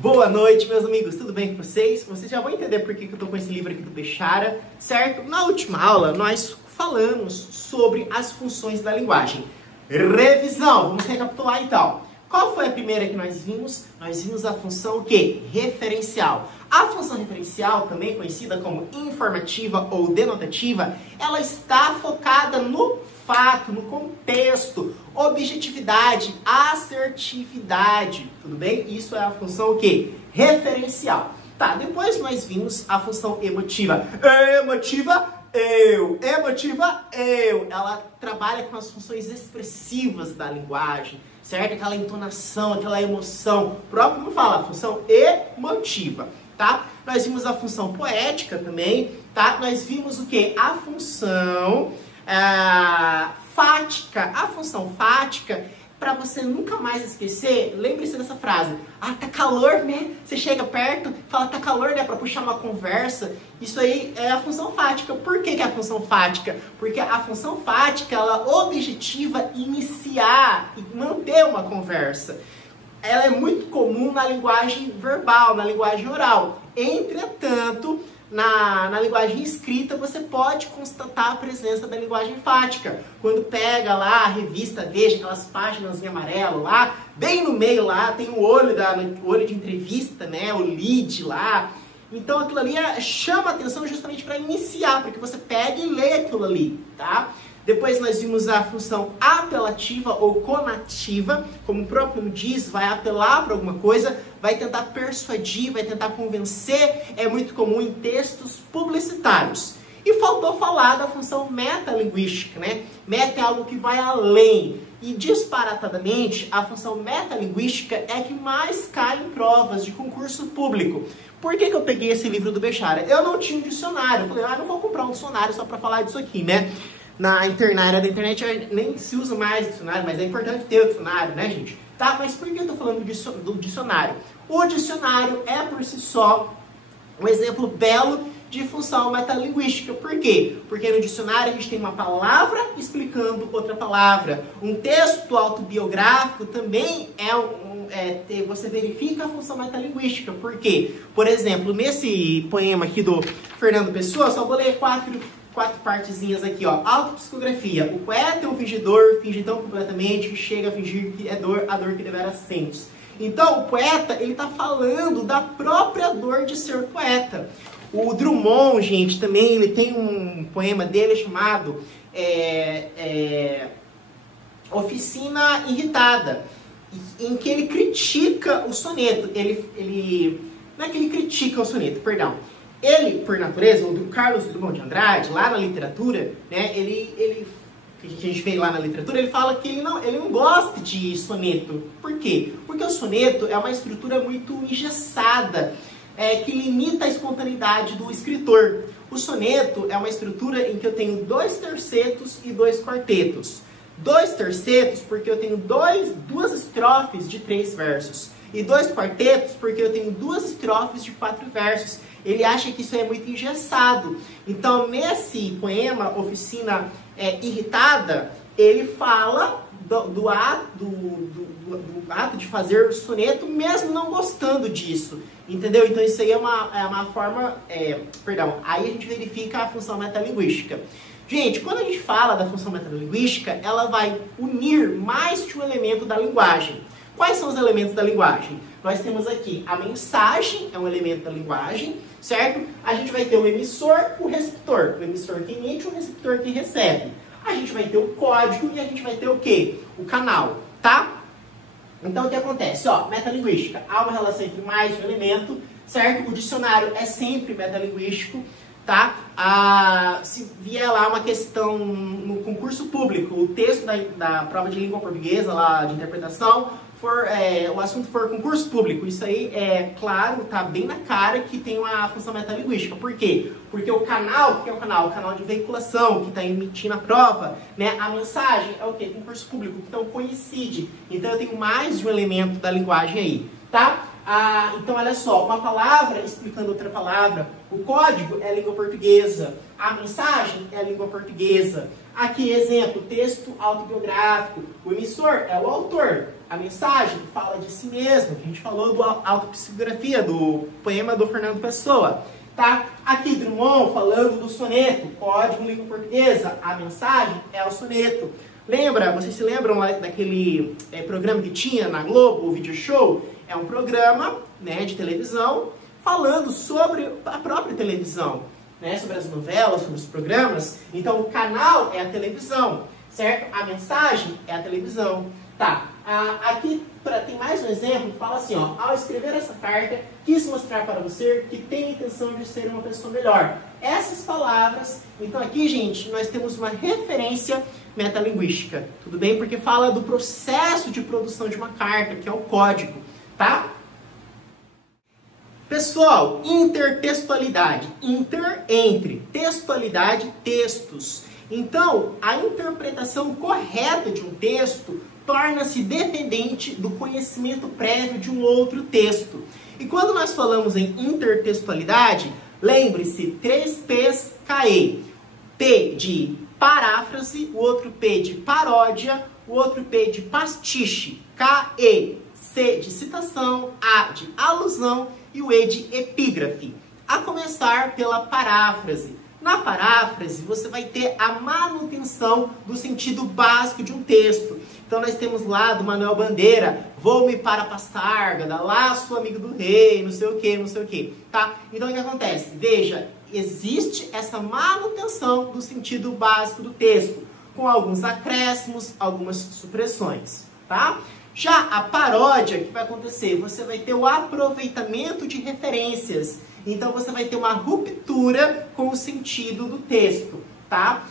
Boa noite, meus amigos, tudo bem com vocês? Vocês já vão entender por que eu tô com esse livro aqui do Bechara, certo? Na última aula, nós falamos sobre as funções da linguagem. Revisão, vamos recapitular então. Qual foi a primeira que nós vimos? Nós vimos a função o quê? Referencial. A função referencial, também conhecida como informativa ou denotativa, ela está focada no fato, no contexto, objetividade, assertividade, tudo bem? Isso é a função o quê? Referencial. Tá, depois nós vimos a função emotiva. Emotiva, eu. Ela trabalha com as funções expressivas da linguagem, certo? Aquela entonação, aquela emoção. O próprio não fala, a função emotiva, tá? Nós vimos a função poética também, tá? Nós vimos o quê? A função fática. A função fática, para você nunca mais esquecer, lembre-se dessa frase. Ah, tá calor, né? Você chega perto, fala, tá calor, né? Para puxar uma conversa. Isso aí é a função fática. Por que é a função fática? Porque a função fática, ela objetiva iniciar e manter uma conversa. Ela é muito comum na linguagem verbal, na linguagem oral. Entretanto, na linguagem escrita, você pode constatar a presença da linguagem fática. Quando pega lá a revista Veja, aquelas páginas em amarelo lá, bem no meio lá, tem o olho de entrevista, né? O lead lá. Então aquilo ali chama a atenção justamente para iniciar, para que você pegue e leia aquilo ali, tá? Depois nós vimos a função apelativa ou conativa, como o próprio nome diz, vai apelar para alguma coisa, vai tentar persuadir, vai tentar convencer, é muito comum em textos publicitários. E faltou falar da função metalinguística, né? Meta é algo que vai além. E disparatadamente, a função metalinguística é que mais cai em provas de concurso público. Por que eu peguei esse livro do Bechara? Eu não tinha um dicionário. Eu falei, não vou comprar um dicionário só para falar disso aqui, né? Na área da internet nem se usa mais dicionário, mas é importante ter o dicionário, né, gente? Tá, mas por que eu tô falando do dicionário? O dicionário é, por si só, um exemplo belo de função metalinguística. Por quê? Porque no dicionário a gente tem uma palavra explicando outra palavra. Um texto autobiográfico também você verifica a função metalinguística. Por quê? Por exemplo, nesse poema aqui do Fernando Pessoa, só vou ler quatro partezinhas aqui, ó. Autopsicografia. O poeta é um fingidor, finge tão completamente que chega a fingir que é a dor que deveras sentes. Então, o poeta, ele tá falando da própria dor de ser poeta. O Drummond, gente, também, ele tem um poema dele chamado Oficina Irritada, em que ele critica o soneto. Não é que ele critica o soneto, perdão. Ele, por natureza, o Carlos Drummond de Andrade, lá na literatura, né, que a gente vê lá na literatura, ele fala que ele não gosta de soneto. Por quê? Porque o soneto é uma estrutura muito engessada, que limita a espontaneidade do escritor. O soneto é uma estrutura em que eu tenho 2 tercetos e 2 quartetos. 2 tercetos porque eu tenho duas estrofes de 3 versos. E 2 quartetos porque eu tenho 2 estrofes de 4 versos. Ele acha que isso é muito engessado. Então, nesse poema, Oficina Irritada, ele fala do ato de fazer o soneto, mesmo não gostando disso. Entendeu? Então, isso aí é uma forma... aí a gente verifica a função metalinguística. Gente, quando a gente fala da função metalinguística, ela vai unir mais de um elemento da linguagem. Quais são os elementos da linguagem? Nós temos aqui a mensagem, é um elemento da linguagem, certo? A gente vai ter o emissor, o receptor. O emissor que emite, o receptor que recebe. A gente vai ter o código e a gente vai ter o quê? O canal, tá? Então, o que acontece? Ó, metalinguística. Há uma relação entre mais de um elemento, certo? O dicionário é sempre metalinguístico, tá? Se vier lá uma questão no concurso público, o texto da prova de língua portuguesa, lá de interpretação, o assunto for concurso público, isso aí é claro, tá bem na cara que tem uma função metalinguística. Por quê? Porque o canal, o que é o canal? O canal de veiculação, que está emitindo a prova, né? A mensagem é o quê? Concurso público, então coincide. Então eu tenho mais de um elemento da linguagem aí, tá? Então, olha só, uma palavra explicando outra palavra. O código é a língua portuguesa. A mensagem é a língua portuguesa. Aqui, exemplo, texto autobiográfico. O emissor é o autor. A mensagem fala de si mesmo. A gente falou do autopsicografia, do poema do Fernando Pessoa. Tá? Aqui, Drummond falando do soneto. Código, língua portuguesa. A mensagem é o soneto. Lembra? Vocês se lembram daquele programa que tinha na Globo, o Video Show? É um programa, né, de televisão falando sobre a própria televisão, né, sobre as novelas, sobre os programas. Então, o canal é a televisão, certo? A mensagem é a televisão. Tá, aqui tem mais um exemplo que fala assim, ó, ao escrever essa carta, quis mostrar para você que tem a intenção de ser uma pessoa melhor. Essas palavras, então aqui, gente, nós temos uma referência metalinguística, tudo bem? Porque fala do processo de produção de uma carta, que é o código, tá? Pessoal, intertextualidade. Inter, entre. Textualidade, textos. Então, a interpretação correta de um texto torna-se dependente do conhecimento prévio de um outro texto. E quando nós falamos em intertextualidade, lembre-se, 3 P's CAE. P de paráfrase, o outro P de paródia, o outro P de pastiche. CAE. C de citação, A de alusão e o E de epígrafe. A começar pela paráfrase. Na paráfrase, você vai ter a manutenção do sentido básico de um texto. Então, nós temos lá do Manuel Bandeira, vou-me para Passárgada, lá sou amigo do rei, não sei o que, não sei o que. Tá? Então, o que acontece? Veja, existe essa manutenção do sentido básico do texto, com alguns acréscimos, algumas supressões. Tá? Já a paródia, o que vai acontecer? Você vai ter o aproveitamento de referências. Então, você vai ter uma ruptura com o sentido do texto, tá?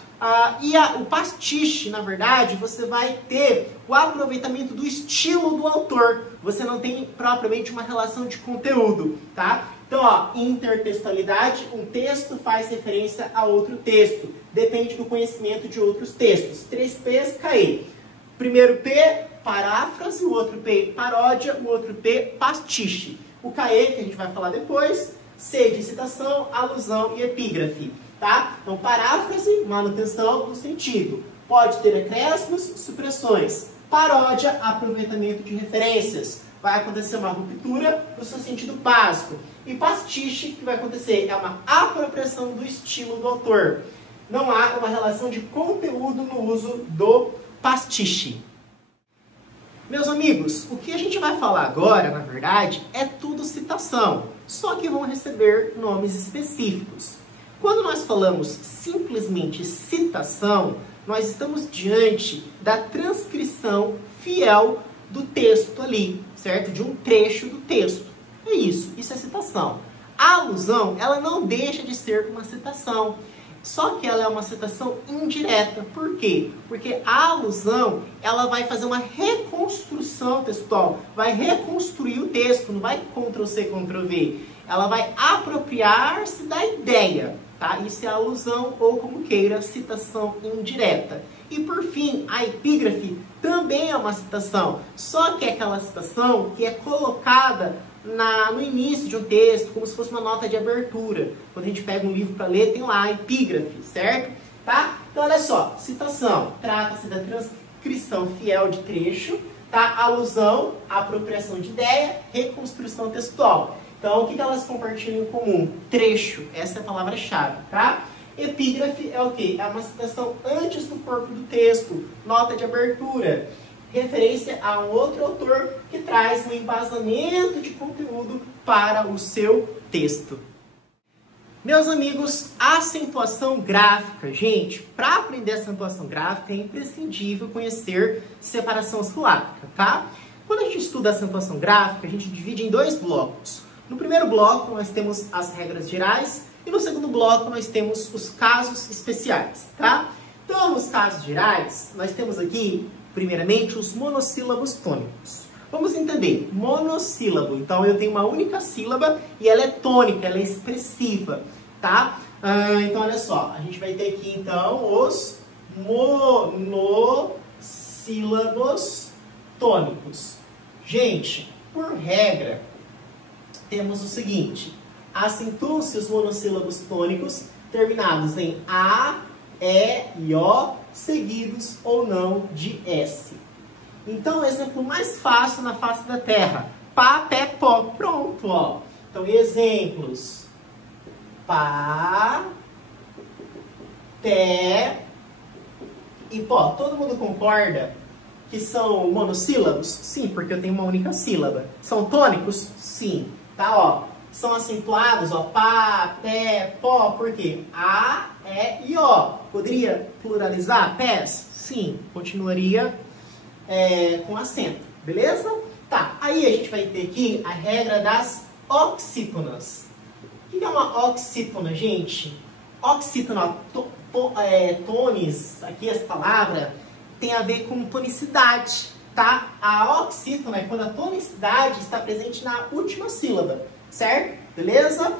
O pastiche, na verdade, você vai ter o aproveitamento do estilo do autor. Você não tem propriamente uma relação de conteúdo, tá? Então, ó, intertextualidade, um texto faz referência a outro texto. Depende do conhecimento de outros textos. 3 P's, CAE. Primeiro P, paráfrase, o outro P, paródia, o outro P, pastiche. O CAE, que a gente vai falar depois, C de citação, alusão e epígrafe. Tá? Então, paráfrase, manutenção do sentido. Pode ter acréscimos, supressões. Paródia, aproveitamento de referências. Vai acontecer uma ruptura do seu sentido básico. E pastiche, o que vai acontecer? É uma apropriação do estilo do autor. Não há uma relação de conteúdo no uso do pastiche. Meus amigos, o que a gente vai falar agora, na verdade, é tudo citação, só que vão receber nomes específicos. Quando nós falamos simplesmente citação, nós estamos diante da transcrição fiel do texto ali, certo? De um trecho do texto. É isso é citação. A alusão, ela não deixa de ser uma citação. Só que ela é uma citação indireta. Por quê? Porque a alusão, ela vai fazer uma reconstrução textual. Vai reconstruir o texto, não vai Ctrl-C, Ctrl-V. Ela vai apropriar-se da ideia. Tá? Isso é alusão ou, como queira, citação indireta. E, por fim, a epígrafe também é uma citação. Só que é aquela citação que é colocada no início de um texto, como se fosse uma nota de abertura. Quando a gente pega um livro para ler, tem lá a epígrafe, certo? Tá? Então, olha só, citação, trata-se da transcrição fiel de trecho, tá? Alusão, apropriação de ideia, reconstrução textual. Então, o que elas compartilham em comum? Trecho, essa é a palavra-chave, tá? Epígrafe é o quê? É uma citação antes do corpo do texto, nota de abertura, referência a um outro autor que traz um embasamento de conteúdo para o seu texto. Meus amigos, acentuação gráfica. Gente, para aprender acentuação gráfica é imprescindível conhecer separação silábica, tá? Quando a gente estuda acentuação gráfica, a gente divide em 2 blocos. No primeiro bloco, nós temos as regras gerais e no segundo bloco, nós temos os casos especiais, tá? Então, nos casos gerais, nós temos aqui primeiramente, os monossílabos tônicos. Vamos entender. Monossílabo. Então, eu tenho uma única sílaba e ela é tônica, ela é expressiva, tá? Então, olha só. A gente vai ter aqui, então, os monossílabos tônicos. Gente, por regra, temos o seguinte: acentuam-se os monossílabos tônicos terminados em A, E e O, seguidos ou não de S. Então, o exemplo mais fácil na face da Terra: pá, pé, pó. Pronto, ó. Então, exemplos: pá, pé e pó. Todo mundo concorda que são monossílabos? Sim, porque eu tenho uma única sílaba. São tônicos? Sim. Tá, ó. São acentuados, ó. Pá, pé, pó. Por quê? A, E e O. Poderia pluralizar pés? Sim. Continuaria com acento. Beleza? Tá. Aí a gente vai ter aqui a regra das oxítonas. O que é uma oxítona, gente? Oxítona, tones, aqui essa palavra, tem a ver com tonicidade, tá? A oxítona é quando a tonicidade está presente na última sílaba, certo? Beleza?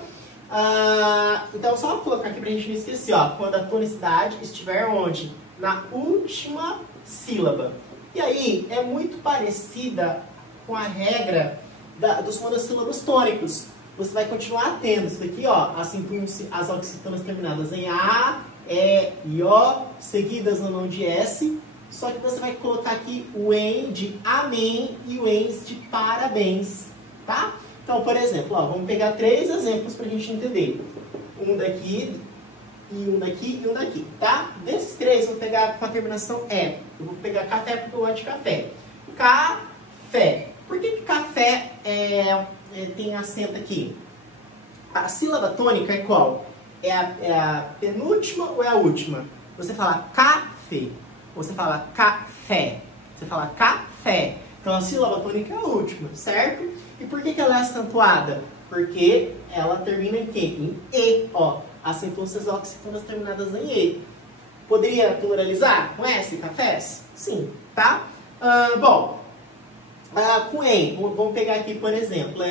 Então, só colocar aqui pra gente não esquecer, ó. Quando a tonicidade estiver onde? Na última sílaba. E aí, é muito parecida com a regra dos monossílabos tônicos. Você vai continuar tendo isso daqui, ó, acentuam-se as oxítonas terminadas em A, E e O, seguidas ou não de S, só que você vai colocar aqui o em de amém e o ens de parabéns, tá? Então, por exemplo, ó, vamos pegar 3 exemplos para a gente entender. Um daqui, e um daqui, e um daqui, tá? Desses 3, eu vou pegar com a terminação E. Eu vou pegar café porque eu gosto de café. Café. Por que café tem acento aqui? A sílaba tônica é qual? É a penúltima ou é a última? Você fala café, ou você fala café. Você fala café. Então a sílaba tônica é a última, certo? E por que ela é acentuada? Porque ela termina em quê? Em E, ó. Acentuam-se as oxítonas terminadas em E. Poderia pluralizar com S, cafés? Sim, tá? Com em, vamos pegar aqui, por exemplo,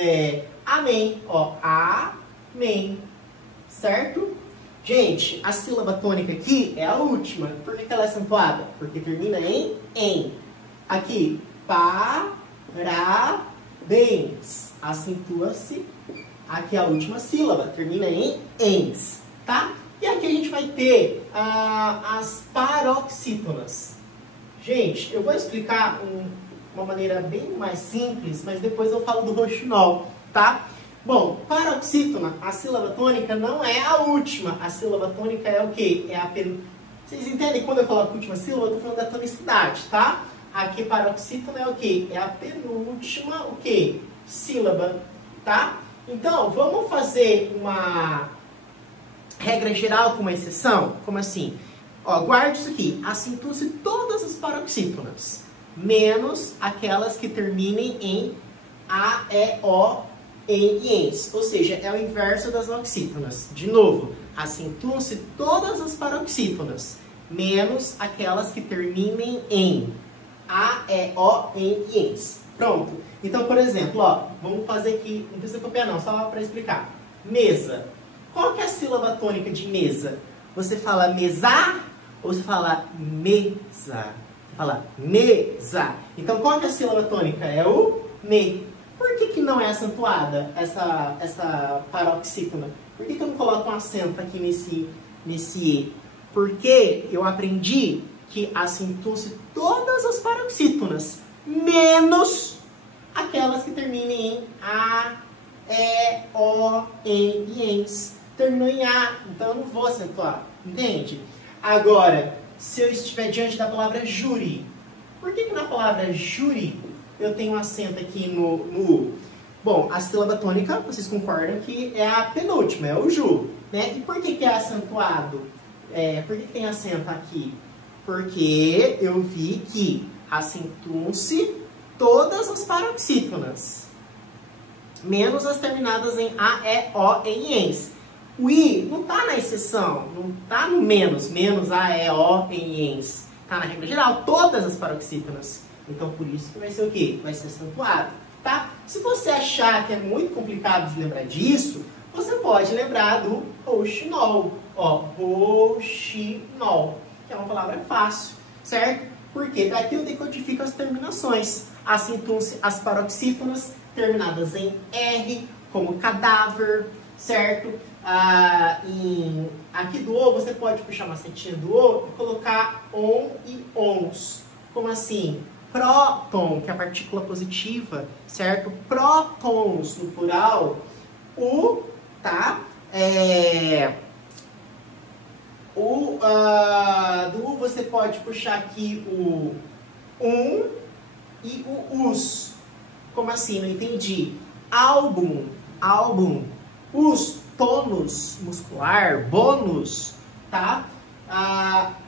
amém, ó, amém, certo? Gente, a sílaba tônica aqui é a última. Por que ela é acentuada? Porque termina em. Aqui, parabéns, acentua-se aqui a última sílaba, termina em ens, tá? E aqui a gente vai ter as paroxítonas. Gente, eu vou explicar uma maneira bem mais simples, mas depois eu falo do roxinol, tá? Bom, paroxítona, a sílaba tônica não é a última. A sílaba tônica é o quê? É a penúltima. Vocês entendem? Quando eu coloco a última sílaba, eu tô falando da tonicidade, tá? Aqui paroxítona é o quê? É a penúltima, o quê? Sílaba, tá? Então, vamos fazer uma regra geral com uma exceção? Como assim? Ó, guarde isso aqui. Acentuam-se todas as paroxítonas, menos aquelas que terminem em A, E, O, em e ens. Ou seja, é o inverso das oxítonas. De novo, acentuam-se todas as paroxítonas, menos aquelas que terminem em A, E, O, em e ens. Pronto. Então, por exemplo, ó, vamos fazer aqui, não precisa copiar não, só para explicar. Mesa. Qual que é a sílaba tônica de mesa? Você fala mesa ou você fala mesa? Você fala mesa. Então, qual que é a sílaba tônica? É o me. Por que não é acentuada essa paroxítona? Por que eu não coloco um acento aqui nesse E? Porque eu aprendi que acentuam-se todas as paroxítonas, menos aquelas que terminem em A, E, O, em e ens. Terminou em A, então eu não vou acentuar, entende? Agora, se eu estiver diante da palavra júri, por que na palavra júri eu tenho um acento aqui no U? Bom, a sílaba tônica, vocês concordam que é a penúltima, é o ju, né? E por que é acentuado? Por que tem acento aqui? Porque eu vi que acentuam-se todas as paroxítonas, menos as terminadas em A, E, O, em ens. O I não está na exceção, não está no menos A, E, O, em ens. Está na regra geral, todas as paroxítonas. Então, por isso que vai ser o quê? Vai ser acentuado, tá? Se você achar que é muito complicado de lembrar disso, você pode lembrar do roxinol. Ó, roxinol, que é uma palavra fácil, certo? Porque daqui eu decodifico as terminações. Acentuam-se as paroxítonas terminadas em R, como cadáver, certo? Aqui do O, você pode puxar uma setinha do O e colocar on e ons. Como assim? Próton, que é a partícula positiva, certo? Prótons, no plural. O, tá? Do U você pode puxar aqui o e o us. Como assim? Não entendi. Álbum. Us, tônus muscular, bônus, tá?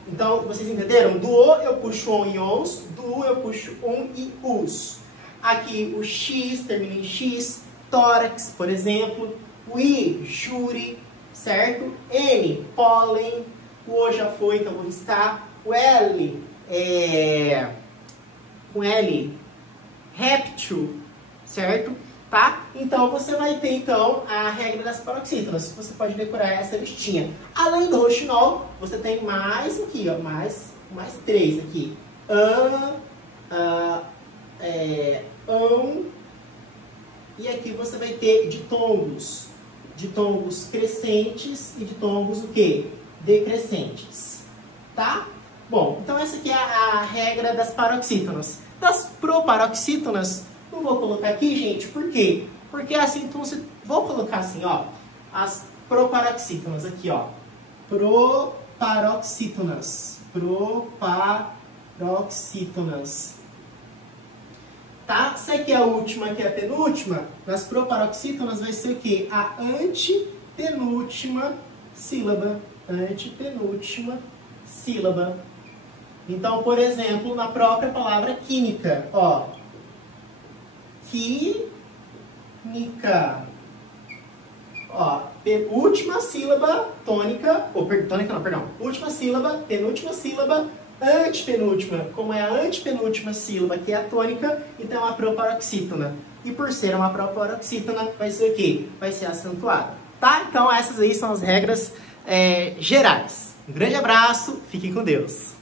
Então, vocês entenderam? Do O eu puxo on e ons, do U eu puxo e us. Aqui o X termina em X, tórax, por exemplo. O I, júri, certo? N, pólen. O O já foi, então vou riscar. O L, réptil, certo? Tá? Então, você vai ter, então, a regra das paroxítonas. Você pode decorar essa listinha. Além do roxinol, você tem mais aqui, ó, mais 3 aqui. E aqui você vai ter ditongos. Ditongos crescentes e ditongos o quê? Decrescentes. Tá? Bom, então essa aqui é a regra das paroxítonas. Das proparoxítonas, não vou colocar aqui, gente, por quê? Porque assim, então, vou colocar assim, ó, as proparoxítonas aqui, ó. Proparoxítonas. Tá? Se aqui é a última, aqui é a penúltima, nas proparoxítonas vai ser o quê? A antepenúltima sílaba. Antepenúltima sílaba. Então, por exemplo, na própria palavra química, ó. Química. Ó, última sílaba tônica, última sílaba, penúltima sílaba, antepenúltima. Como é a antepenúltima sílaba, que é a tônica, então é uma proparoxítona. E por ser uma proparoxítona, vai ser o quê? Vai ser acentuada. Tá? Então essas aí são as regras gerais. Um grande abraço, fiquem com Deus.